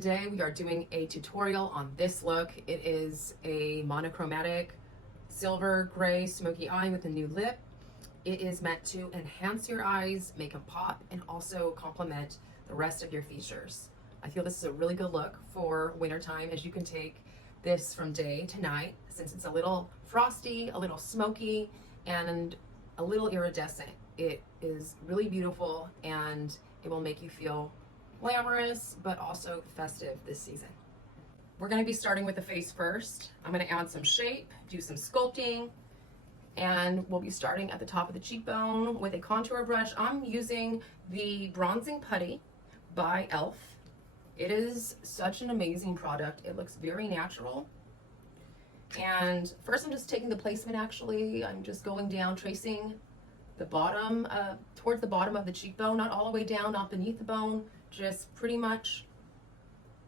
Today we are doing a tutorial on this look. It is a monochromatic silver gray smoky eye with a new lip. It is meant to enhance your eyes, make them pop, and also complement the rest of your features. I feel this is a really good look for wintertime, as you can take this from day to night since it's a little frosty, a little smoky, and a little iridescent. It is really beautiful and it will make you feel glamorous but also festive this season. We're going to be starting with the face first. I'm going to add some shape, do some sculpting, and we'll be starting at the top of the cheekbone with a contour brush. I'm using the Bronzing Putty by e.l.f. It is such an amazing product. It looks very natural. And first I'm just taking the placement actually. I'm just going down, tracing the bottom, towards the bottom of the cheekbone, not all the way down, not beneath the bone, just pretty much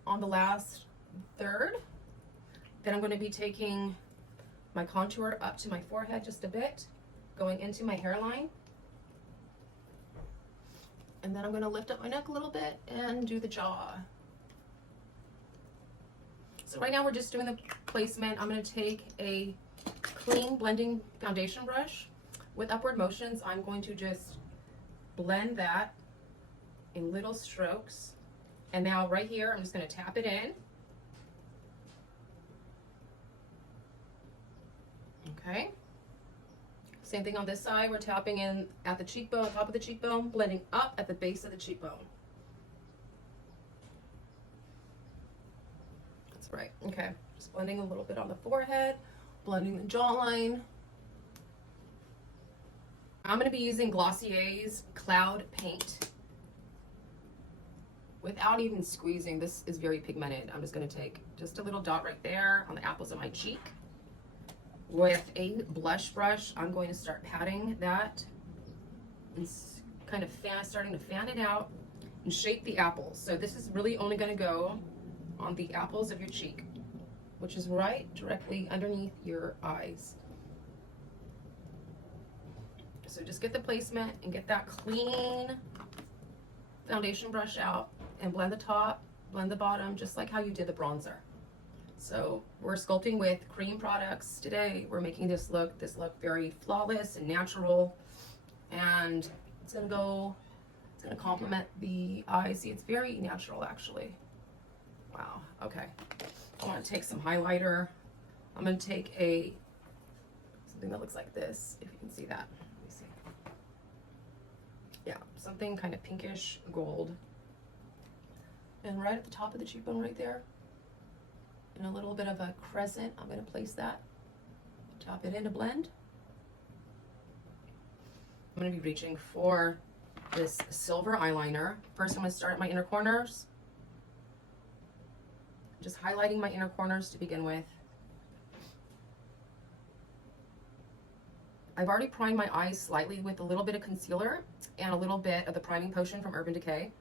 on the last third. Then I'm going to be taking my contour up to my forehead just a bit, going into my hairline. And then I'm going to lift up my neck a little bit and do the jaw. So right now we're just doing the placement. I'm going to take a clean blending foundation brush. With upward motions, I'm going to just blend that in little strokes. And now right here, I'm just going to tap it in. Okay. Same thing on this side. We're tapping in at the cheekbone, top of the cheekbone, blending up at the base of the cheekbone. That's right. Okay. Just blending a little bit on the forehead, blending the jawline. I'm going to be using Glossier's Cloud Paint. Without even squeezing, this is very pigmented. I'm just going to take just a little dot right there on the apples of my cheek. With a blush brush, I'm going to start patting that and kind of starting to fan it out and shape the apples. So this is really only going to go on the apples of your cheek, which is right directly underneath your eyes. So just get the placement and get that clean foundation brush out and blend the top, blend the bottom, just like how you did the bronzer. So we're sculpting with cream products today. We're making this look very flawless and natural, and it's gonna complement the eyes. See, it's very natural actually. Wow, okay. I wanna take some highlighter. I'm gonna take something that looks like this, if you can see that. Let me see. Yeah, something kind of pinkish gold. And right at the top of the cheekbone right there, in a little bit of a crescent, I'm going to place that. Tap it in to blend. I'm going to be reaching for this silver eyeliner. First, I'm going to start at my inner corners. Just highlighting my inner corners to begin with. I've already primed my eyes slightly with a little bit of concealer and a little bit of the priming potion from Urban Decay.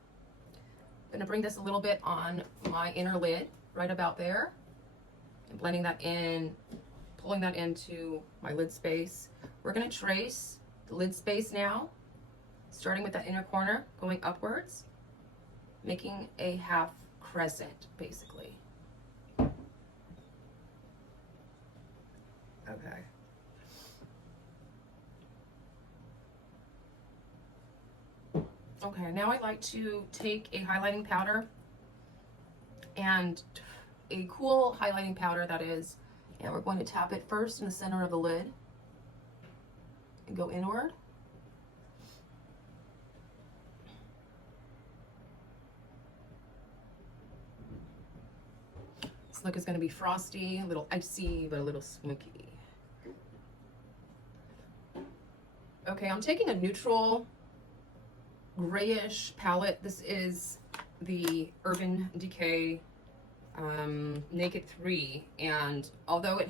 I'm going to bring this a little bit on my inner lid, right about there, and blending that in, pulling that into my lid space. We're going to trace the lid space now, starting with that inner corner, going upwards, making a half crescent, basically. Okay. Okay, now I'd like to take a highlighting powder, and a cool highlighting powder that is, and we're going to tap it first in the center of the lid and go inward. This look is going to be frosty, a little icy, but a little smoky. Okay, I'm taking a neutral grayish palette. This is the Urban Decay Naked 3, and although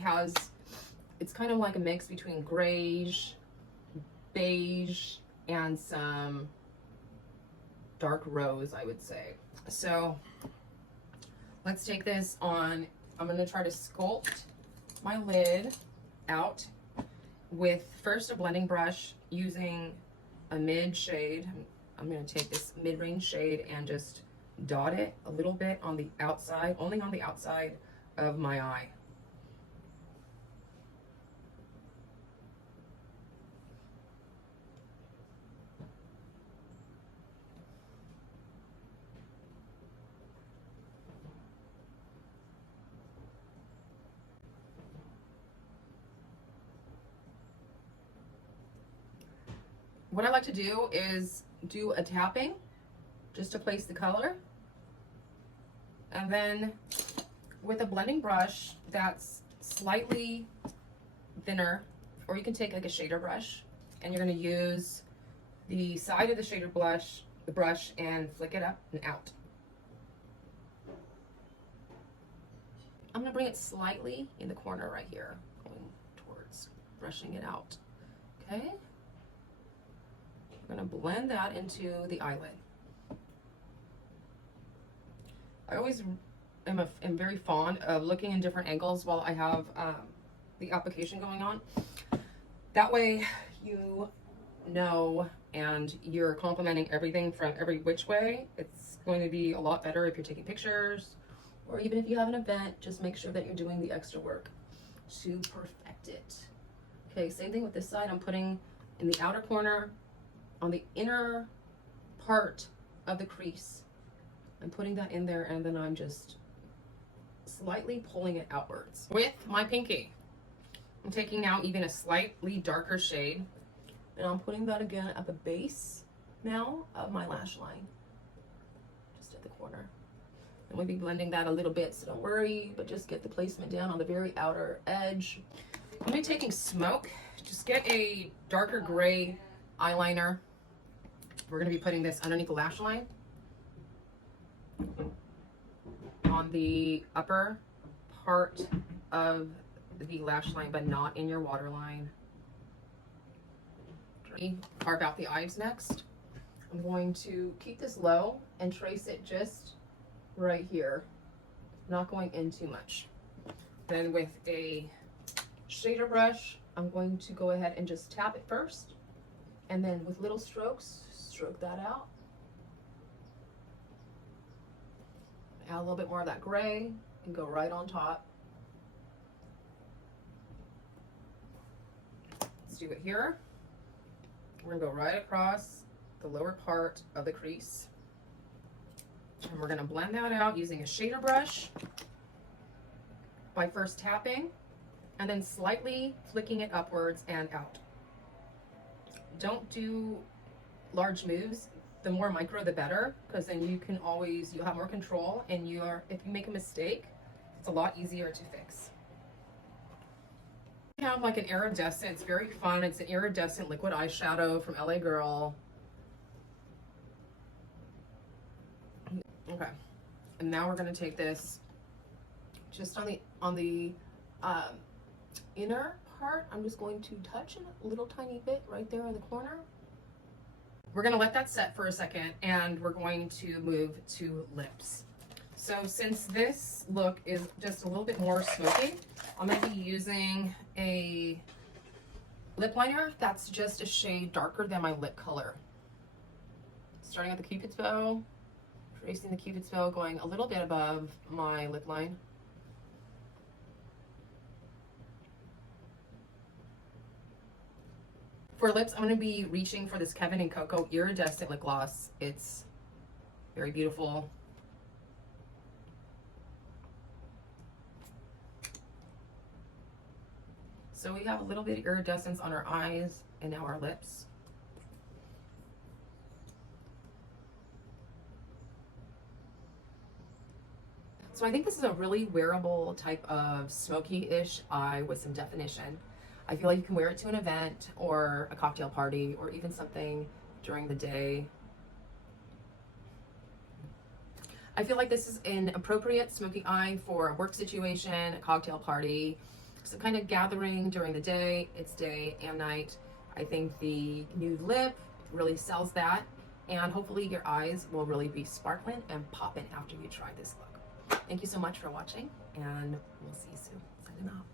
it's kind of like a mix between grayish, beige, and some dark rose, I would say. So let's take this on. I'm going to try to sculpt my lid out with first a blending brush using a mid shade. I'm going to take this mid-range shade and just dot it a little bit on the outside, only on the outside of my eye. What I like to do is do a tapping just to place the color. And then with a blending brush that's slightly thinner, or you can take like a shader brush, and you're going to use the side of the shader brush and flick it up and out. I'm going to bring it slightly in the corner right here, going towards brushing it out. Okay? We're going to blend that into the eyelid. I always am very fond of looking in different angles while I have the application going on. That way you know and you're complimenting everything from every which way. It's going to be a lot better if you're taking pictures, or even if you have an event, just make sure that you're doing the extra work to perfect it. Okay, same thing with this side. I'm putting in the outer corner on the inner part of the crease. I'm putting that in there, and then I'm just slightly pulling it outwards. With my pinky, I'm taking now even a slightly darker shade, and I'm putting that again at the base now of my lash line, just at the corner. And we'll be blending that a little bit, so don't worry, but just get the placement down on the very outer edge. I'm gonna be taking Smoke. Just get a darker gray eyeliner. We're gonna be putting this underneath the lash line, on the upper part of the lash line, but not in your waterline. Carve out the eyes next. I'm going to keep this low and trace it just right here, not going in too much. Then with a shader brush, I'm going to go ahead and just tap it first, and then with little strokes, stroke that out. Add a little bit more of that gray and go right on top. Let's do it here. We're gonna go right across the lower part of the crease. And we're gonna blend that out using a shader brush by first tapping and then slightly flicking it upwards and out. Don't do large moves. The more micro, the better, because then you'll have more control, and if you make a mistake, it's a lot easier to fix. We have like an iridescent, it's very fun. It's an iridescent liquid eyeshadow from LA Girl. Okay, and now we're gonna take this just on the inner part. I'm just going to touch it a little tiny bit right there in the corner. We're gonna let that set for a second, and we're going to move to lips. So since this look is just a little bit more smoky, I'm gonna be using a lip liner that's just a shade darker than my lip color. Starting at the Cupid's bow, tracing the Cupid's bow, going a little bit above my lip line. For lips, I'm going to be reaching for this Kevin&coco Iridescent lip gloss. It's very beautiful. So we have a little bit of iridescence on our eyes and now our lips. So I think this is a really wearable type of smoky-ish eye with some definition. I feel like you can wear it to an event or a cocktail party or even something during the day. I feel like this is an appropriate smoky eye for a work situation, a cocktail party, some kind of gathering during the day. It's day and night. I think the nude lip really sells that, and hopefully your eyes will really be sparkling and popping after you try this look. Thank you so much for watching, and we'll see you soon. Signing off.